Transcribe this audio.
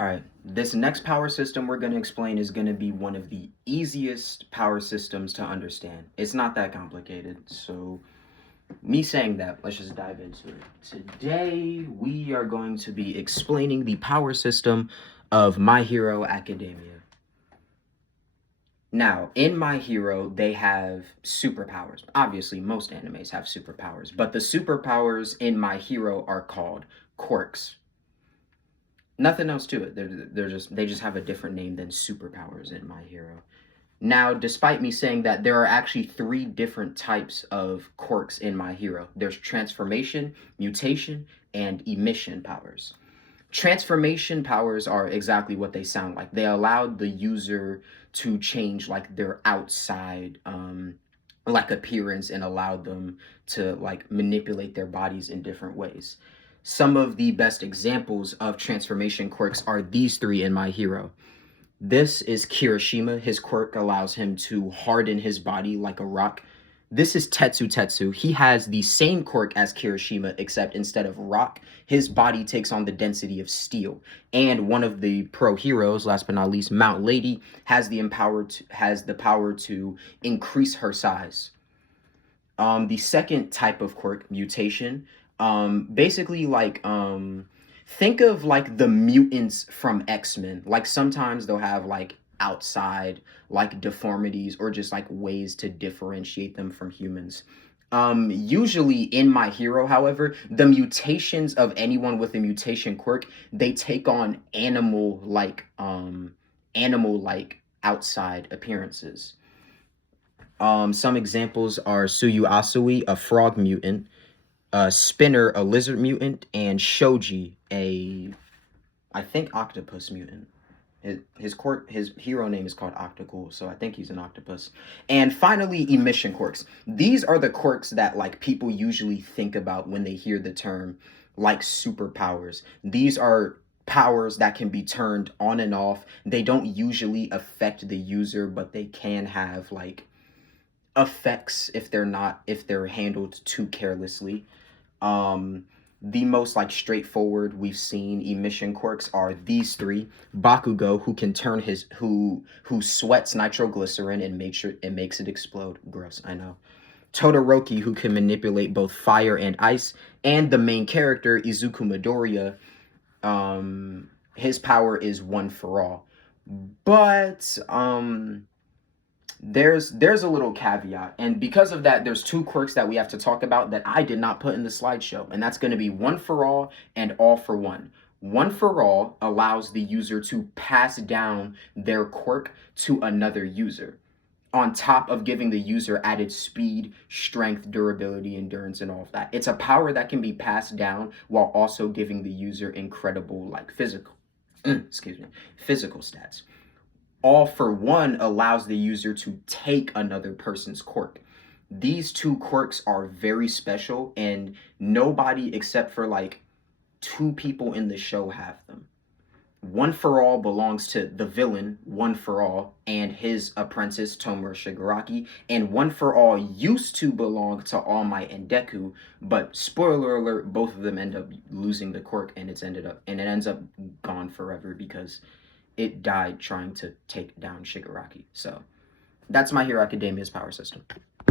All right, this next power system we're going to explain is going to be one of the easiest power systems to understand. It's not that complicated. So, me saying that, let's just dive into it. Today, we are going to be explaining the power system of My Hero Academia. Now, in My Hero, they have superpowers. Obviously, most animes have superpowers, but the superpowers in My Hero are called quirks. Nothing else to it. They just have a different name than superpowers in My Hero. Now, despite me saying that, there are actually three different types of quirks in My Hero. There's transformation, mutation, and emission powers. Transformation powers are exactly what they sound like. They allow the user to change like their outside like appearance and allow them to like manipulate their bodies in different ways. Some of the best examples of transformation quirks are these three in My Hero. This is Kirishima. His quirk allows him to harden his body like a rock. This is Tetsu. He has the same quirk as Kirishima, except instead of rock, his body takes on the density of steel. And one of the pro heroes, last but not least, Mount Lady, has the power to increase her size. The second type of quirk, mutation, basically like think of like the mutants from X-Men. Like sometimes they'll have like outside like deformities or just like ways to differentiate them from humans. Usually in My Hero, however, the mutations of anyone with a mutation quirk, they take on animal like outside appearances. Some examples are Suyu Asui, a frog mutant, Spinner, a lizard mutant, and Shoji, I think octopus mutant. His hero name is called Octocool, so I think he's an octopus. And finally, emission quirks. These are the quirks that like people usually think about when they hear the term like superpowers. These are powers that can be turned on and off. They don't usually affect the user, but they can have like effects if they're handled too carelessly. The most like straightforward we've seen emission quirks are these three. Bakugo, who can turn who sweats nitroglycerin and makes it explode. Gross, I know. Todoroki, who can manipulate both fire and ice, and the main character Izuku Midoriya, his power is one for all. But there's a little caveat, and because of that, there's two quirks that we have to talk about that I did not put in the slideshow, and that's going to be one for all and all for one. One for all allows the user to pass down their quirk to another user, on top of giving the user added speed, strength, durability, endurance, and all of that. It's a power that can be passed down while also giving the user incredible like physical stats. All for one allows the user to take another person's quirk. These two quirks are very special, and nobody except for like two people in the show have them. One for all belongs to the villain, One for All, and his apprentice, Tomura Shigaraki, and One for All used to belong to All Might and Deku, but spoiler alert, both of them end up losing the quirk, and it ends up gone forever because it died trying to take down Shigaraki. So that's My Hero Academia's power system.